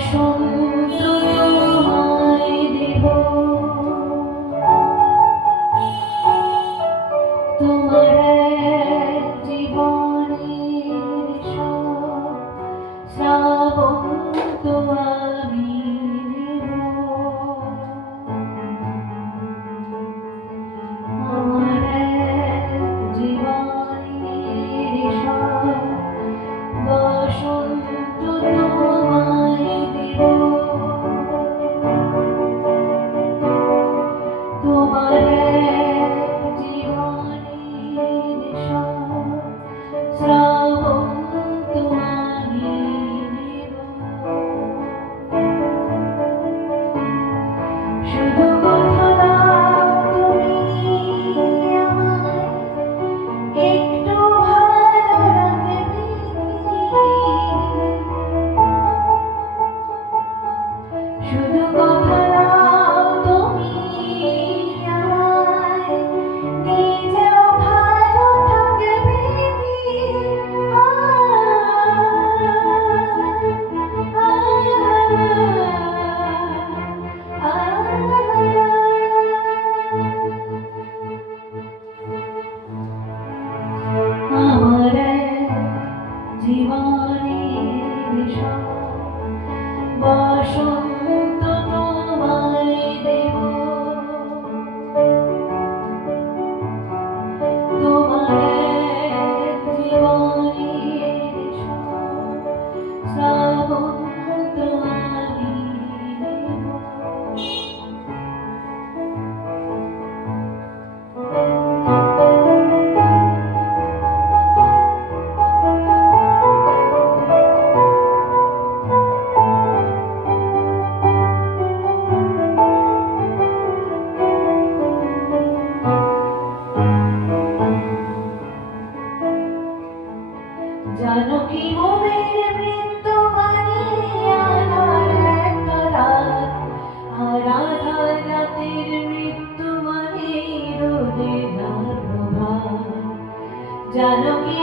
বসন্ত তোমায় দেব, তোমার এক জীবনের সব শ্রাবণ তো আমি নেব। আমার এক জীবনের সব বসন্ত তোমায় দেব, তোমার এক জীবনের সব শ্রাবণ তো আমি নেব। শুধু কথা দাও তুমি আমায়, একটু ভালো রাখবে। শুধু কথা দাও তুমি আমায়, নিজেও ভালো থাকবে। আমার এক জীবনের সব বসন্ত তোমায় দেব, তোমার এক জীবনের সব শ্রাবণ তো আমি নেব। জানো কি মোমের মৃত্যু মানে আধার একটা রাত, আর আধার রাতের মৃত্যু মানে রোদে প্রভাত। জানো কি